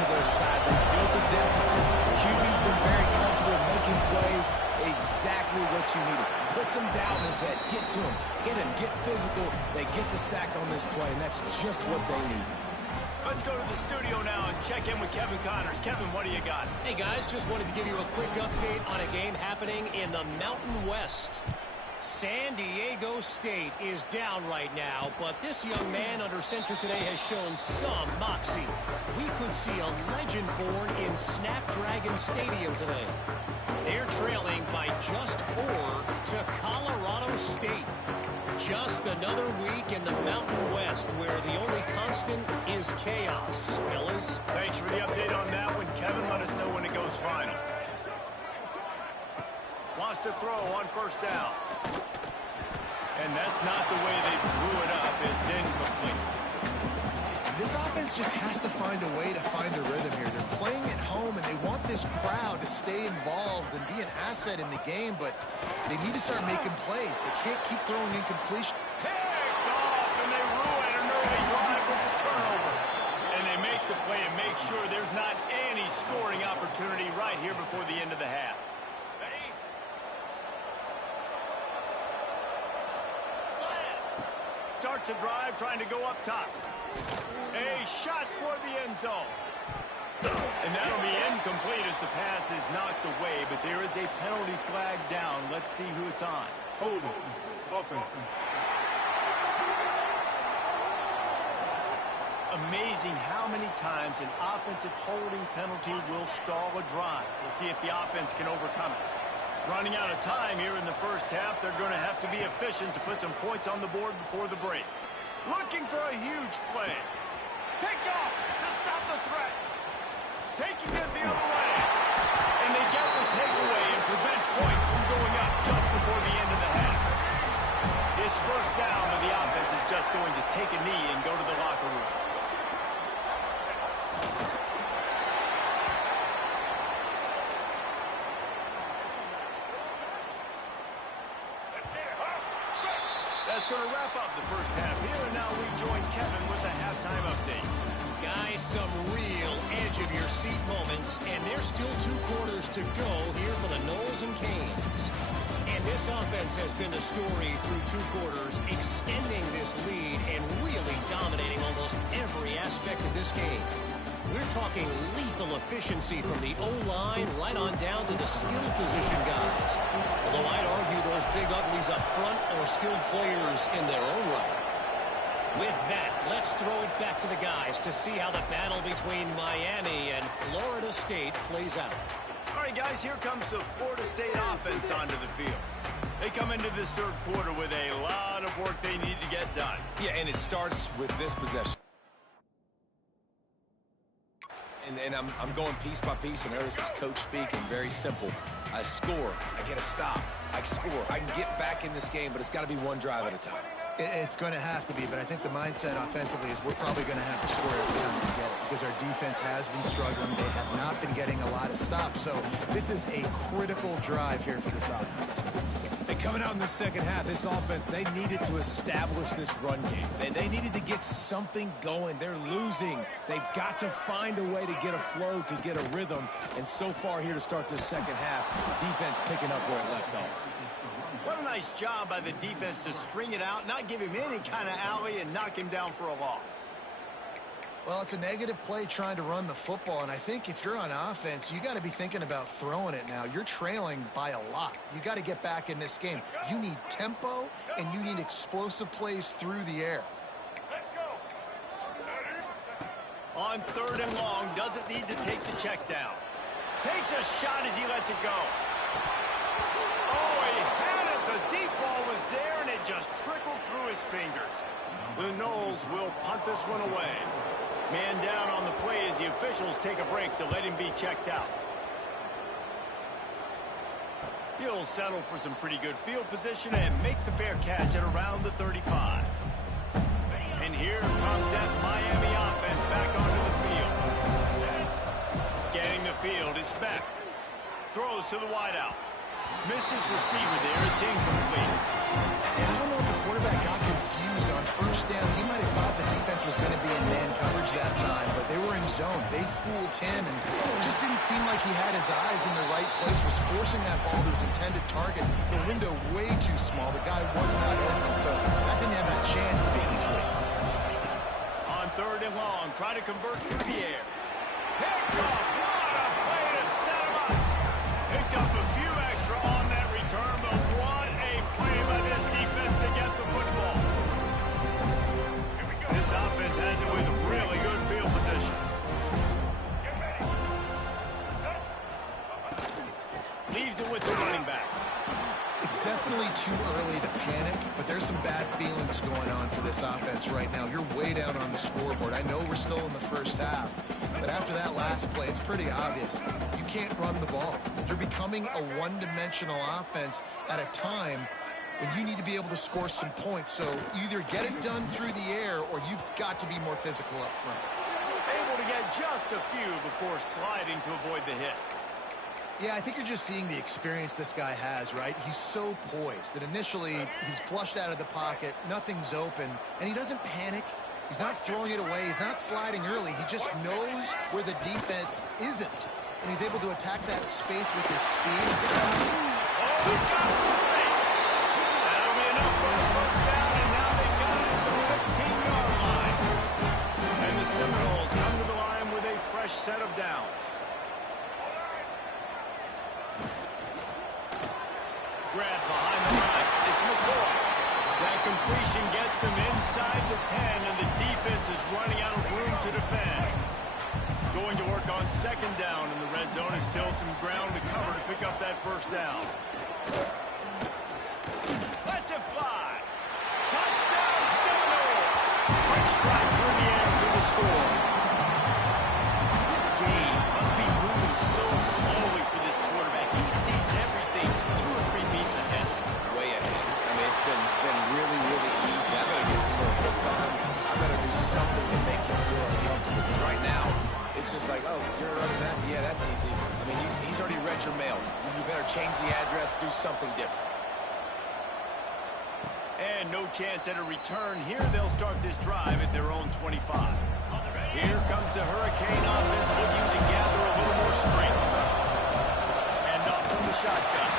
to their side. They built a deficit. QB's been very comfortable making plays. Exactly what you needed. Put some doubt in his head. Get to him. Hit him. Get physical. They get the sack on this play, and that's just what they need. Let's go to the studio now and check in with Kevin Connors. Kevin, what do you got? Hey, guys, just wanted to give you a quick update on a game happening in the Mountain West. San Diego State is down right now, but this young man under center today has shown some moxie. We could see a legend born in Snapdragon Stadium today. They're trailing by just 4 to Colorado State. Just another week in the Mountain West where the only constant is chaos. Fellas? Thanks for the update on that one. Kevin, let us know when it goes final. Wants to throw on first down. And that's not the way they drew it up. It's incomplete. This offense just has to find a way to find a rhythm here. They're playing at home, and they want this crowd to stay involved and be an asset in the game, but they need to start making plays. They can't keep throwing incompletion. Picked off, and they ruin an early drive with the turnover. And they make the play and make sure there's not any scoring opportunity right here before the end of the half. Starts a drive trying to go up top. A shot toward the end zone. And that'll be incomplete as the pass is knocked away, but there is a penalty flag down. Let's see who it's on. Hold it. Open. Amazing how many times an offensive holding penalty will stall a drive. We'll see if the offense can overcome it. Running out of time here in the first half, they're going to have to be efficient to put some points on the board before the break. Looking for a huge play. Picked off to stop the threat. Taking it the other way. And they get the takeaway and prevent points from going up just before the end of the half. It's first down, and the offense is just going to take a knee and go to the locker room. That's going to wrap up the first half here, and now we join Kevin with the halftime update. Guys, some real edge-of-your-seat moments, and there's still 2 quarters to go here for the Knowles and Canes. And this offense has been the story through 2 quarters, extending this lead and really dominating almost every aspect of this game. We're talking lethal efficiency from the O-line right on down to the skill position guys. Although I'd argue those big uglies up front are skilled players in their own right. With that, let's throw it back to the guys to see how the battle between Miami and Florida State plays out. All right, guys, here comes the Florida State offense onto the field. They come into this third quarter with a lot of work they need to get done. Yeah, and it starts with this possession. And I'm going piece by piece, and this is coach speaking. Very simple. I score. I get a stop. I score. I can get back in this game, but it's got to be one drive at a time. It's going to have to be, but I think the mindset offensively is we're probably going to have to score every time we get it because our defense has been struggling. They have not been getting a lot of stops, so this is a critical drive here for this offense. And coming out in the second half, this offense, they needed to establish this run game. They needed to get something going. They're losing. They've got to find a way to get a flow, to get a rhythm. And so far here to start this second half, the defense picking up where it left off. What a nice job by the defense to string it out, not give him any kind of alley, and knock him down for a loss. Well, it's a negative play trying to run the football, and I think if you're on offense, you got to be thinking about throwing it now. You're trailing by a lot. You got to get back in this game. You need tempo, and you need explosive plays through the air. Let's go. On third and long, doesn't need to take the check down. Takes a shot as he lets it go. Oh, he had it. The deep ball was there, and it just trickled through his fingers. The Knowles will punt this one away. Man down on the play as the officials take a break to let him be checked out. He'll settle for some pretty good field position and make the fair catch at around the 35. And here comes that Miami offense back onto the field. Scanning the field, it's back. Throws to the wideout. Missed his receiver there, it's incomplete. Yeah, I don't know if the quarterback got confused on first down. He might have thought the defense was going to be in man coverage that time, but they were in zone. They fooled him, and just didn't seem like he had his eyes in the right place, was forcing that ball to his intended target. The window way too small. The guy was not open, so that didn't have a chance to be complete. On 3rd and long, try to convert through the air. Picked off. What a play to set him up. Picked up a few extra on that return, but what a play by this defense to get the football. This offense has it with really good field position. Leaves it with the running back. It's definitely too early to panic, but there's some bad feelings going on for this offense right now. You're way down on the scoreboard. I know we're still in the first half, but after that last play, it's pretty obvious. You can't run the ball. You're becoming a one-dimensional offense at a time when you need to be able to score some points. So either get it done through the air or you've got to be more physical up front. Able to get just a few before sliding to avoid the hits. Yeah, I think you're just seeing the experience this guy has, right? He's so poised that initially he's flushed out of the pocket, nothing's open, and he doesn't panic. He's not throwing it away. He's not sliding early. He just knows where the defense isn't, and he's able to attack that space with his speed. Oh, he's got some space. That'll be enough for the first down, and now they've got it at the 15-yard line. And the Seminoles come to the line with a fresh set of downs. Grab behind the line. It's McCoy. That completion gets them inside the 10, and the defense is running out of room to defend. Going to work on 2nd down in the red zone, and still some ground to cover to pick up that first down. Let's it fly. Touchdown, Seminoles. Quick strike through the air for the score. This game must be moving so slowly for this quarterback. He sees everything 2 or 3 beats ahead. Way ahead. I mean, it's been really, really easy. I better get some more hits on him. I better do something to make him feel uncomfortable. Because right now, it's just like, oh, you're running that? Yeah, that's easy. I mean, he's already read your mail. You better change the address, do something different. And no chance at a return here. They'll start this drive at their own 25. Here comes the Hurricane offense looking to gather a little more strength. And off from the shotgun.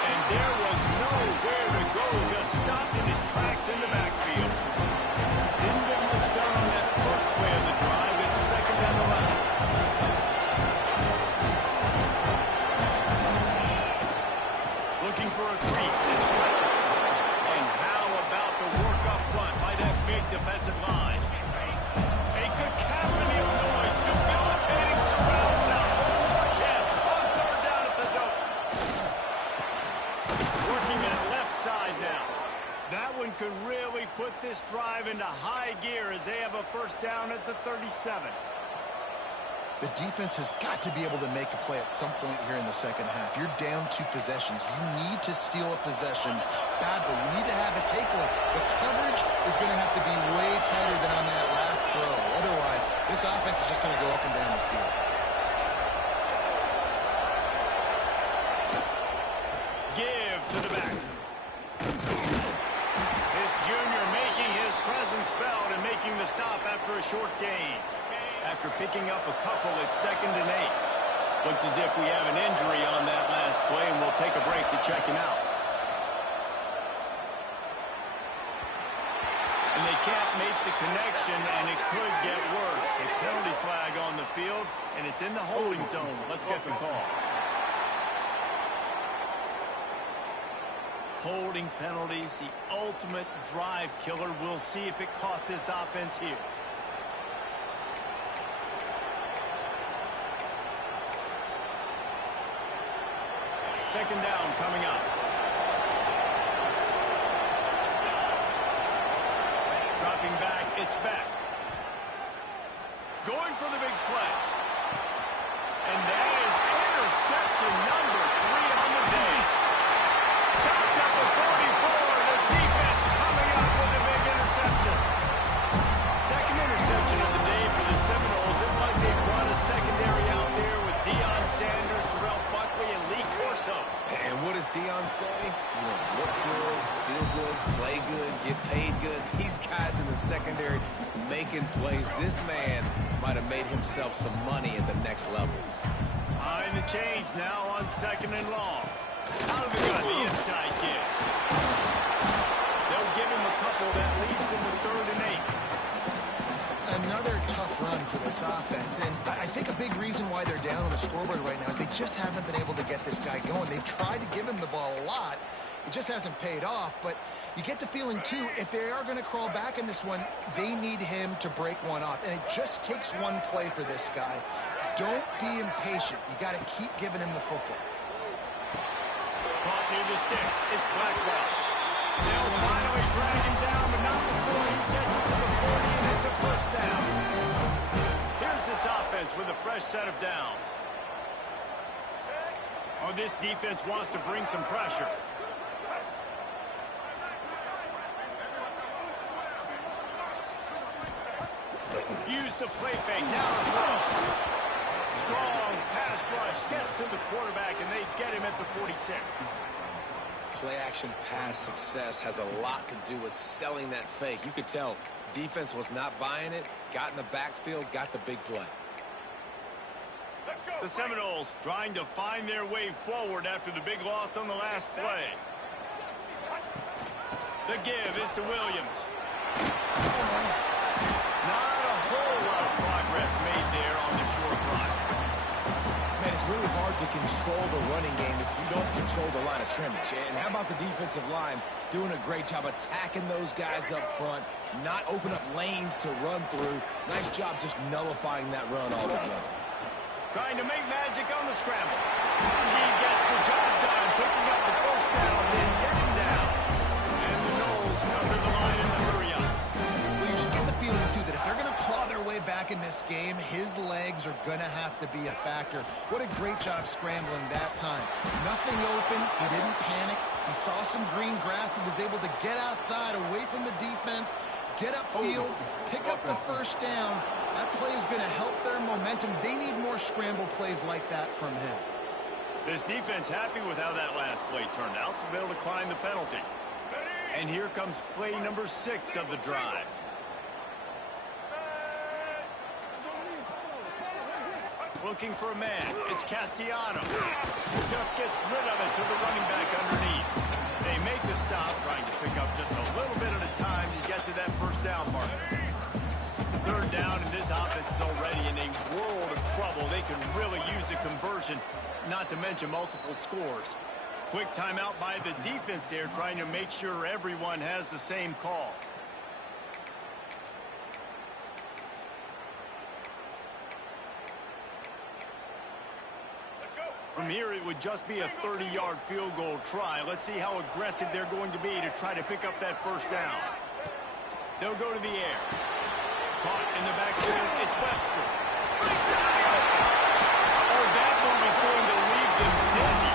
And there was nowhere to go. Just stopped in his tracks in the backfield. Didn't get much done on that first play of the drive. It's 2nd and 11. Looking for a crease. It's Fletcher. And how about the work up front by that big defensive line? A cacophony of noise, debilitating surround sound. One more chance on 3rd down at the dope. Working that left side now. That one could really put this drive into high gear as they have a first down at the 37. The defense has got to be able to make a play at some point here in the second half. You're down 2 possessions. You need to steal a possession badly. You need to have a takeaway. The coverage is going to have to be way tighter than on that last throw. Otherwise, this offense is just going to go up and down the field. Give to the back. This junior making his presence felt and making the stop after a short gain. After picking up a couple, it's 2nd and 8. Looks as if we have an injury on that last play, and we'll take a break to check him out. And they can't make the connection, and it could get worse. A penalty flag on the field, and it's in the holding zone. Let's get the call. Holding penalties, the ultimate drive killer. We'll see if it costs this offense here. Second down coming up. Dropping back, it's back. Going for the big play. And that is interception number 3 on the day. Stopped at the 44. The defense coming up with a big interception. Second interception of the day for the Seminoles. It's like they brought a secondary out there with Deion Sanders, Terrell Buckley, and Lee Corso. And what does Deion say? You know, look good, feel good, Play good, get paid good. These guys in the secondary making plays. This man might have made himself some money at the next level. Behind the chains now on 2nd and long. Out of the gun, the inside give. They'll give him a couple that leads him to 3rd and 8. Another tough run for this offense, and I think a big reason why they're down on the scoreboard right now is they just haven't been able to get this guy going. They've tried to give him the ball a lot. It just hasn't paid off, but you get the feeling, too, if they are going to crawl back in this one, they need him to break one off, and it just takes one play for this guy. Don't be impatient. You got to keep giving him the football. Caught near the sticks. It's Blackwell. They'll finally drag him down, but not before he gets it to the 40, and it's a first down. Here's this offense with a fresh set of downs. Oh, this defense wants to bring some pressure. Use the play fake. Now to throw. Strong pass rush. Gets to the quarterback, and they get him at the 46. Play-action pass success has a lot to do with selling that fake. You could tell defense was not buying it, got in the backfield, got the big play. The Seminoles trying to find their way forward after the big loss on the last play. The give is to Williams. Not a whole lot of progress made there on the short run. Man, it's really hard to control the running game if you don't control the line of scrimmage. And how about the defensive line doing a great job attacking those guys up front, not open up lanes to run through. Nice job just nullifying that run altogether. Trying to make magic on the scramble. He gets the job done, picking up the first down, then getting down. And the Noles cover the line in the hurry up. Well, you just get the feeling, too, that if they're going to claw their way back in this game, his legs are going to have to be a factor. What a great job scrambling that time. Nothing open. He didn't panic. He saw some green grass and was able to get outside, away from the defense, get upfield, pick up the first down. That play is going to help their momentum. They need more scramble plays like that from him. This defense happy with how that last play turned out, so they'll decline the penalty. And here comes play number 6 of the drive. Looking for a man. It's Castellano. Just gets rid of it to the running back underneath. They make the stop, trying to pick up just a little bit at a time to get to that first down marker. 3rd down, and this offense is already in a world of trouble. They can really use a conversion, not to mention multiple scores. Quick timeout by the defense there, trying to make sure everyone has the same call. From here, it would just be a 30-yard field goal try. Let's see how aggressive they're going to be to try to pick up that first down. They'll go to the air. Caught in the backfield, it's Webster. Breaks into the open. Oh, that move is going to leave them dizzy.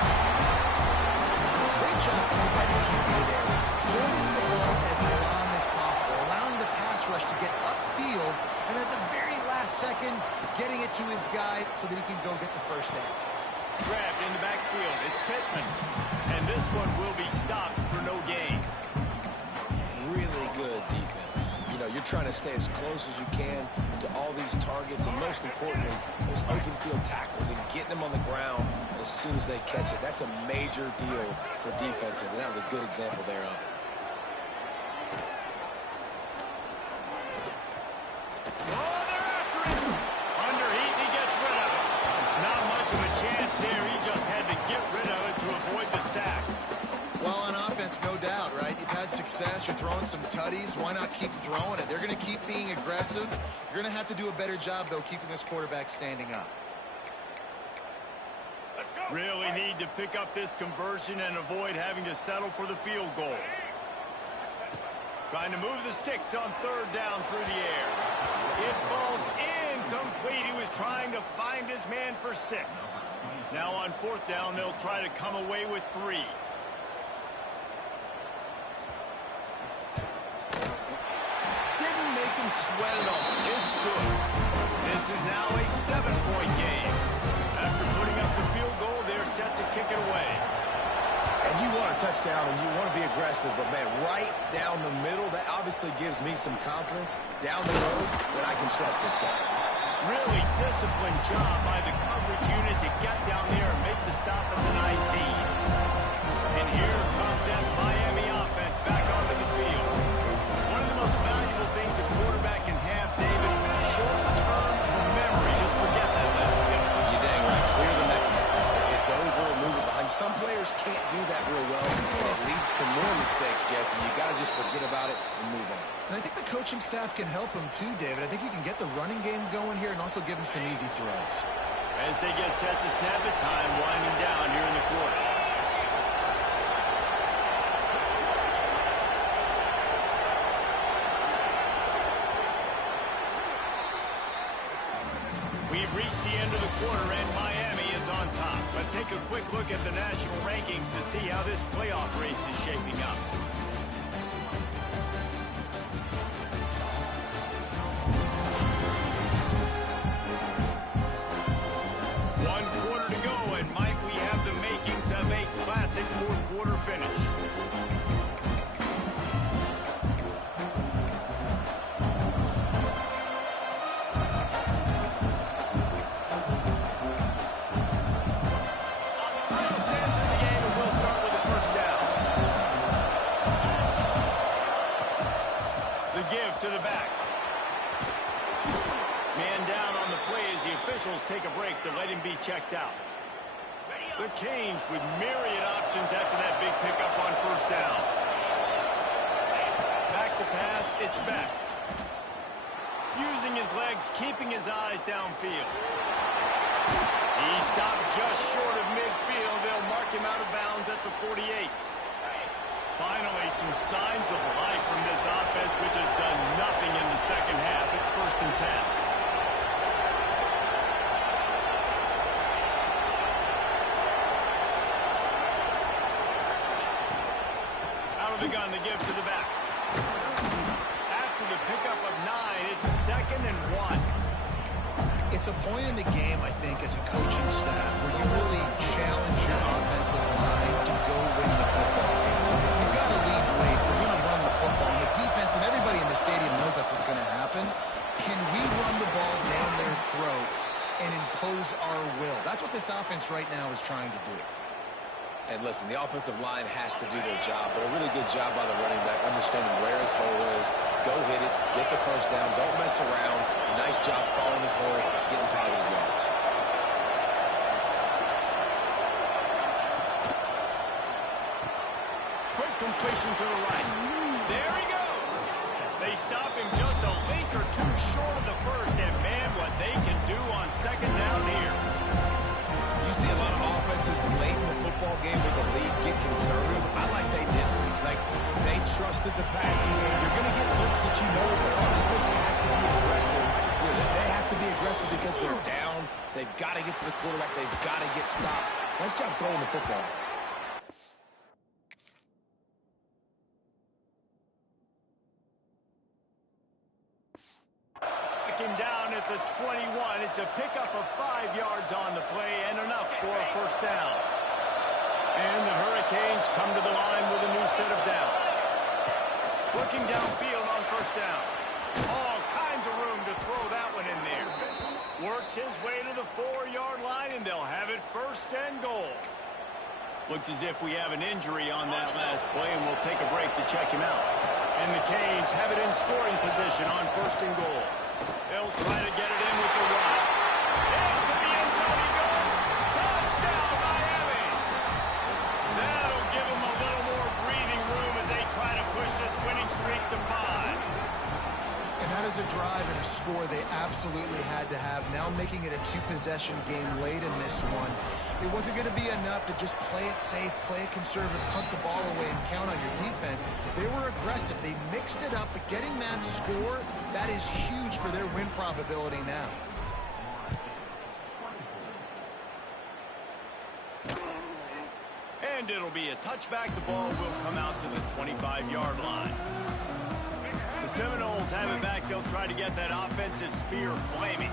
Great job, too, by the QB there. Holding the ball as long as possible, allowing the pass rush to get upfield, and at the very last second, getting it to his guy so that he can go get the first down. Grabbed in the backfield, it's Pittman. And this one will be stopped for no gain. Really good defense. You know, you're trying to stay as close as you can to all these targets, and most importantly, those open field tackles and getting them on the ground as soon as they catch it. That's a major deal for defenses, and that was a good example there of it. Oh, they're after him. Under heat, he gets rid of it. Not much of a chance there. He just had to get rid of it to avoid the sack. Well, on offense, no doubt, right? You've had success. You're throwing some tutties. Why not keep throwing it? They're going to keep being aggressive. You're going to have to do a better job, though, keeping this quarterback standing up. Really need to pick up this conversion and avoid having to settle for the field goal. Trying to move the sticks on 3rd down through the air. It falls incomplete. He was trying to find his man for 6. Now on 4th down, they'll try to come away with 3. Didn't make him sweat at all. It's good. This is now a 7-point game. After putting up the field goal, they're set to kick it away. And you want a touchdown and you want to be aggressive, but, man, right down the middle, that obviously gives me some confidence down the road that I can trust this guy. Really disciplined job by the coverage unit to get down there and make the stop at the 19. And here comes that Miami offense back onto the field. One of the most valuable things a quarterback can have, David, short-term memory. Just forget that last play. You're dang right. Clear the mechanism. It's over, move it behind. Some players can't do that real well, and it leads to more mistakes, Jesse. You got to just forget about it and move on. And I think the coaching staff can help him too, David. I think you can get the running game going here and also give him some easy throws. As they get set to snap it, time winding down here in the quarter. We've reached the end of the quarter, and Miami is on top. Let's take a quick look at the national rankings to see how this playoff race is shaping up. One quarter to go, and Mike, we have the makings of a classic fourth-quarter finish. Final stands in the game, and we'll start with the first down. The give to the back. Man down on the play as the officials take a break to let him be checked out. The Canes with myriad options after that big pickup on first down. Back to pass, it's back. Using his legs, keeping his eyes downfield. He stopped just short of midfield. They'll mark him out of bounds at the 48. Finally, some signs of life from this offense, which has done nothing in the second half. It's 1st and 10. The gun to give to the back. After the pickup of 9, it's 2nd and 1. It's a point in the game, I think, as a coaching staff where you really challenge your offensive line to go win the football game. You've got to lead late. We're going to run the football. And the defense and everybody in the stadium knows that's what's going to happen. Can we run the ball down their throats and impose our will? That's what this offense right now is trying to do. And listen, the offensive line has to do their job, but a really good job by the running back, understanding where his hole is. Go hit it, get the first down, don't mess around. Nice job following his hole, getting positive yards. Quick completion to the right. There he goes. They stop him just a link or two short of the first, and man, what they can do on 2nd down here. You see a lot of offenses late in the football game with the lead get conservative. I like they didn't. Like, they trusted the passing game. You're going to get looks that you know their offense has to be aggressive. You know, they have to be aggressive because they're down. They've got to get to the quarterback. They've got to get stops. Nice job throwing the football. Down at the 21. It's a pickup of 5 yards on the play and enough for a first down. And the Hurricanes come to the line with a new set of downs. Looking downfield on first down. All kinds of room to throw that one in there. Works his way to the 4-yard line, and they'll have it 1st and goal. Looks as if we have an injury on that last play, and we'll take a break to check him out. And the Canes have it in scoring position on 1st and goal. They'll try to get it in with the run. Into the end zone he goes. Touchdown, Miami. That'll give them a little more breathing room as they try to push this winning streak to 5. And that is a drive and a score they absolutely had to have. Now making it a 2-possession game late in this one. It wasn't going to be enough to just play it safe, play it conservative, punt the ball away, and count on your defense. They were aggressive. They mixed it up, but getting that score, that is huge for their win probability now. And it'll be a touchback. The ball will come out to the 25-yard line. The Seminoles have it back. They'll try to get that offensive spear flaming.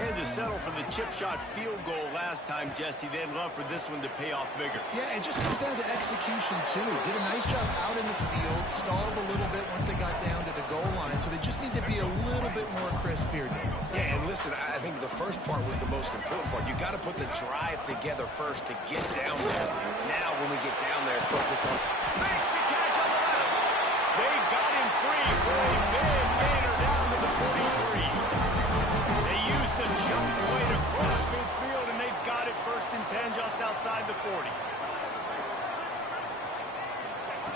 And to settle for the chip shot field goal last time, Jesse, they'd love for this one to pay off bigger. Yeah, it just comes down to execution, too. Did a nice job out in the field, stalled a little bit once they got down to the goal line, so they just need to be a little bit more crisp here. Yeah, and listen, I think the first part was the most important part. You got to put the drive together first to get down there. Now, when we get down there, focus on... Makes the catch on the left. They got him free for a big gainer down to the 43. They used the jump way to cross midfield, and they've got it 1st and 10 just outside the 40.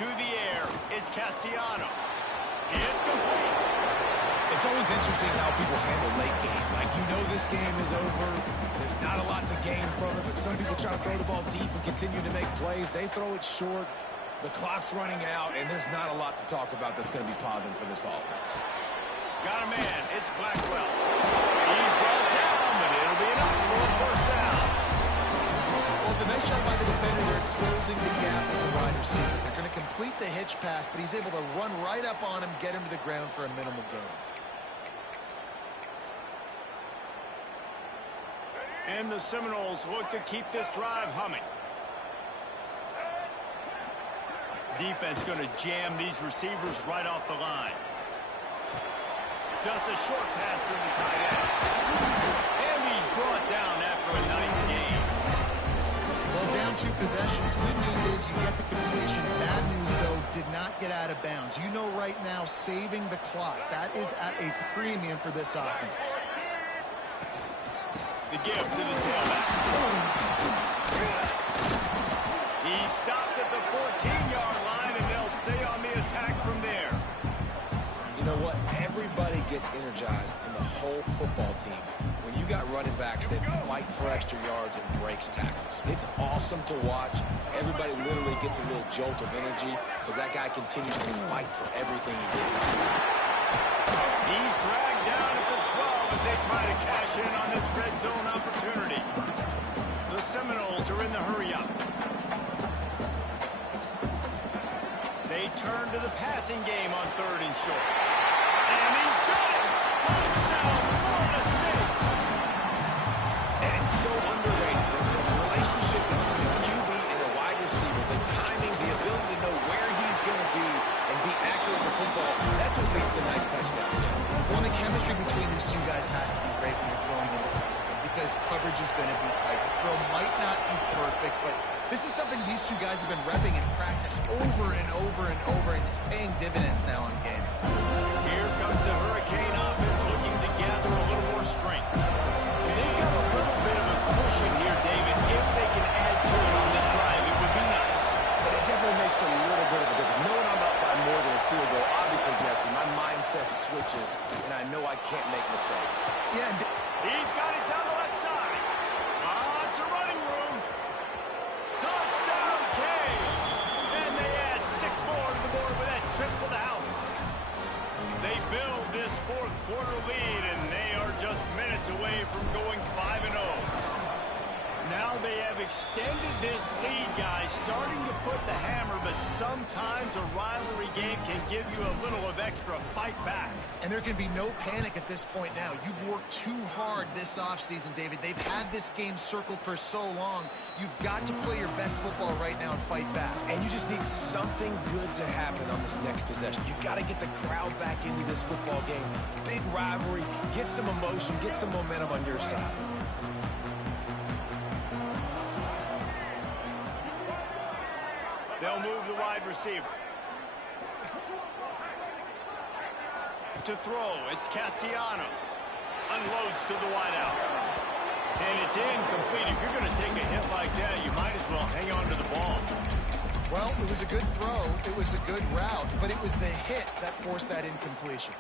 To the air, it's Castellanos. It's complete. It's always interesting how people handle late game. Like, you know this game is over. There's not a lot to gain from it, but some people try to throw the ball deep and continue to make plays. They throw it short. The clock's running out, and there's not a lot to talk about that's going to be positive for this offense. Got a man. It's Blackwell. He's brought down, but it'll be enough for a 1st down. Well, it's a nice job by the defender. They're closing the gap with the wide receiver. They're going to complete the hitch pass, but he's able to run right up on him, get him to the ground for a minimal gain. And the Seminoles look to keep this drive humming. Defense going to jam these receivers right off the line. Just a short pass to the tight end. And he's brought down after a nice gain. Well, down 2 possessions. Good news is you get the completion. Bad news, though, did not get out of bounds. You know right now, saving the clock. That is at a premium for this offense. The give to the tailback. He stopped at the 14-yard line, and they'll stay on the attack from there. You know what? Everybody gets energized on the whole football team when you got running backs that fight for extra yards and breaks tackles. It's awesome to watch. Everybody literally gets a little jolt of energy because that guy continues to fight for everything he gets. He's dragged down at the 12 as they try to cash in on this red zone opportunity. The Seminoles are in the hurry-up. They turn to the passing game on 3rd and short. And he's got it! Touchdown, Florida State! And it's so underrated. The relationship between the QB and the wide receiver, the timing, the ability to know where he's going to be and be accurate with the football, that's what leads to nice touchdown, Jesse. Well, the chemistry between these two guys has to be great when you're throwing into the end zone because coverage is going to be tight. The throw might not be perfect, but this is something these two guys have been repping in practice over and over and over, and it's paying dividends now on game. Here comes the Hurricane offense looking to gather a little more strength. They've got a little bit of a cushion here, David. If they can add to it on this drive, it would be nice. But it definitely makes a little bit of a difference. Knowing I'm up by more than a field goal, obviously, Jesse, my mindset switches, and I know I can't make mistakes. Yeah, He's got it down the left side. Lots of running room. Touchdown, Canes! And they add 6 more to the board with that trip to the house. They build this 4th quarter lead, and they are just minutes away from going 5-0. Now they have extended this lead, guys, starting to put the hammer, but sometimes a rivalry game can give you a little of extra fight back. and there can be no panic at this point now. You've worked too hard this offseason, David. They've had this game circled for so long. You've got to play your best football right now and fight back. And you just need something good to happen on this next possession. You got to get the crowd back into this football game. Big rivalry. Get some emotion. Get some momentum on your side. They'll move the wide receiver. To throw, it's Castellanos. Unloads to the wideout. And it's incomplete. If you're going to take a hit like that, you might as well hang on to the ball. Well, it was a good throw. It was a good route, but it was the hit that forced that incompletion.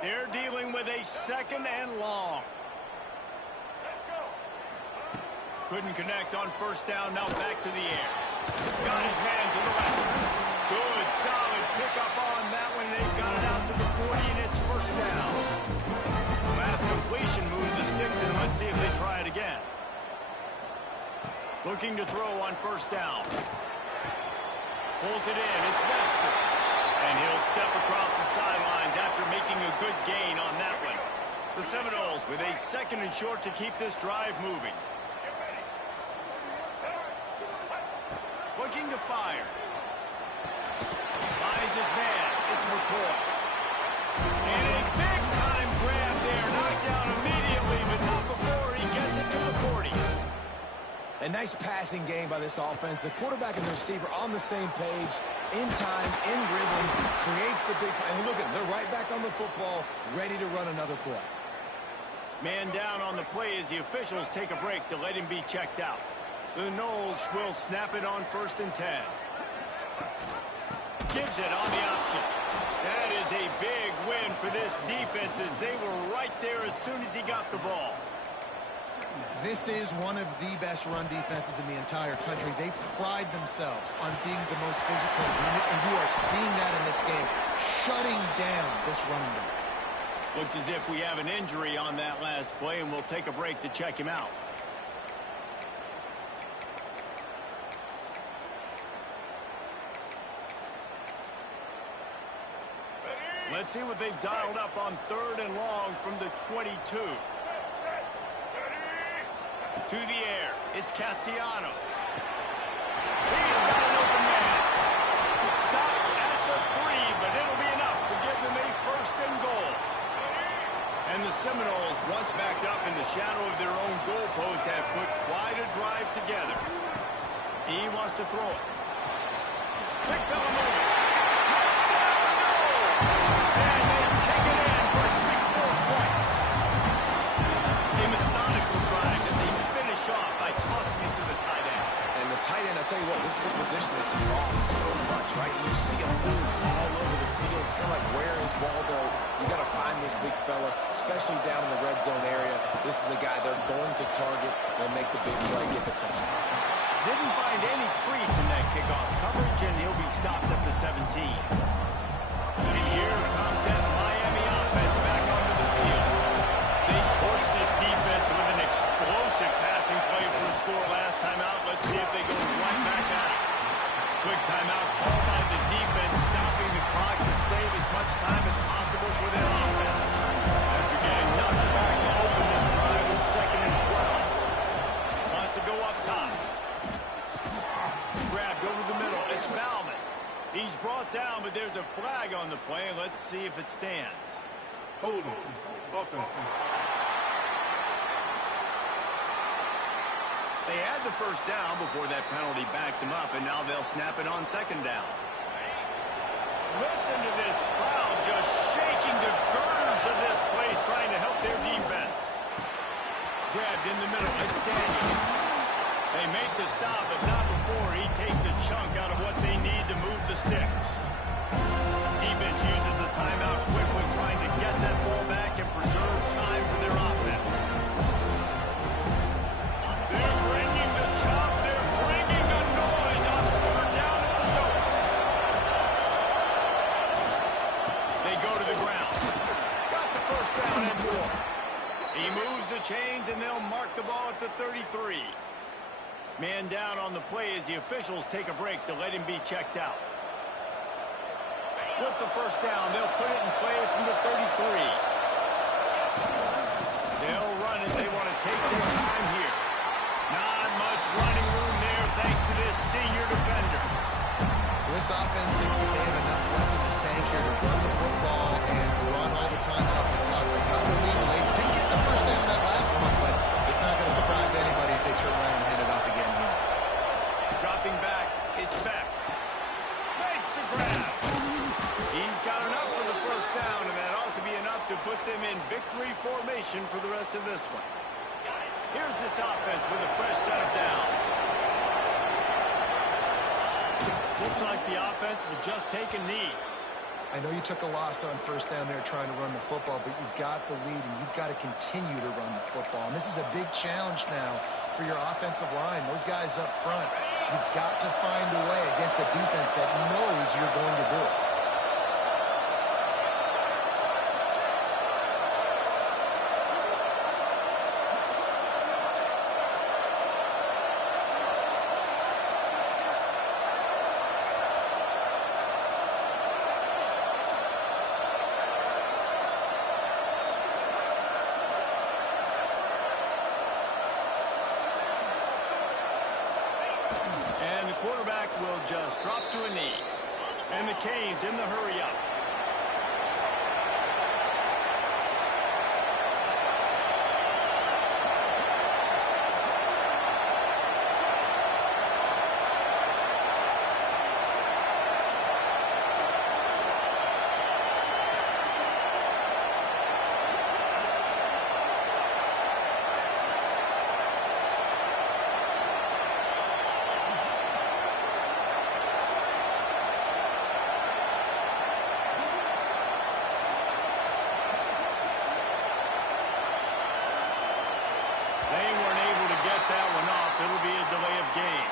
They're dealing with a 2nd and long. Couldn't connect on 1st down, now back to the air. Got his man to the left. Good, solid pickup on that one. They got it out to the 40, and it's 1st down. Last completion moved the sticks in. Let's see if they try it again. Looking to throw on 1st down. Pulls it in. It's Webster. And he'll step across the sidelines after making a good gain on that one. The Seminoles with a 2nd and short to keep this drive moving. Looking to fire. Finds his man. It's McCoy. And a big-time grab there. Knocked down immediately, but not before he gets it to the 40. A nice passing game by this offense. The quarterback and the receiver on the same page, in time, in rhythm, creates the big play. And look at them, they're right back on the football, ready to run another play. Man down on the play as the officials take a break to let him be checked out. The Noles will snap it on 1st and 10. Gives it on the option. That is a big win for this defense as they were right there as soon as he got the ball. This is one of the best run defenses in the entire country. They pride themselves on being the most physical unit, and you are seeing that in this game, shutting down this running back. Looks as if we have an injury on that last play, and we'll take a break to check him out. Let's see what they've dialed up on 3rd and long from the 22. To the air, it's Castellanos. He's got an open man. Stop at the 3, but it'll be enough to give them a 1st and goal. And the Seminoles, once backed up in the shadow of their own goalpost, have put quite a drive together. He wants to throw it. Big fella moving. Touchdown, goal! And they take it in for 6 more points. A methodical drive that they finish off by tossing it to the tight end. And the tight end, I'll tell you what, this is a position that's involved so much, right? You see him move all over the field. It's kind of like, where is Waldo? You got to find this big fella, especially down in the red zone area. This is the guy they're going to target. They'll make the big play, get the touchdown. Didn't find any crease in that kickoff coverage, and he'll be stopped at the 17. And here comes that Miami offense back onto the field. They torched this defense with an explosive passing play for a score last time out. Let's see if they go right back at it. Quick timeout called by the defense, stopping the clock to save as much time as possible for their offense. After getting knocked back to open this drive in 2nd and 12. Wants to go up top. Grabbed over the middle. It's Bauman. He's brought down, but there's a flag on the play. Let's see if it stands. Hold on. Offense. They had the 1st down before that penalty backed them up, and now they'll snap it on 2nd down. Listen to this crowd just shaking the girders of this place, trying to help their defense. Grabbed in the middle. It's Daniels. They make the stop, but not before he takes a chunk out of what they need to move the sticks. Defense uses a timeout quickly, trying to get that ball back and preserve time for their offense. They're bringing the chop. They're bringing the noise on 3rd down at the goal. They go to the ground. Got the 1st down and more. He moves the chains, and they'll mark the ball at the 33. Man down on the play as the officials take a break to let him be checked out. With the 1st down, they'll put it in play from the 33. They'll run it. They want to take their time here. Not much running room there thanks to this senior defender. This offense thinks that they have enough left in the tank here to run the football and run all the time off the clock. They got the lead late. Didn't get the 1st down that last one, but it's not going to surprise anybody if they turn around and hand it off again here. Dropping back, it's back. Makes the grab. He's got enough for the 1st down, and that ought to be enough to put them in victory formation for the rest of this one. Here's this offense with a fresh set of downs. Looks like the offense will just take a knee. I know you took a loss on 1st down there trying to run the football, but you've got the lead, and you've got to continue to run the football. And this is a big challenge now for your offensive line. Those guys up front, you've got to find a way against the defense that knows you're going to do it. And the quarterback will just drop to a knee. And the Canes in the hurry up. They weren't able to get that one off. It'll be a delay of game.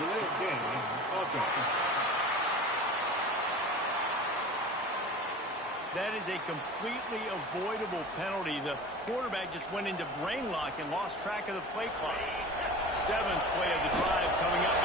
Delay of game. Offense. That is a completely avoidable penalty. The quarterback just went into brain lock and lost track of the play clock. 7th play of the drive coming up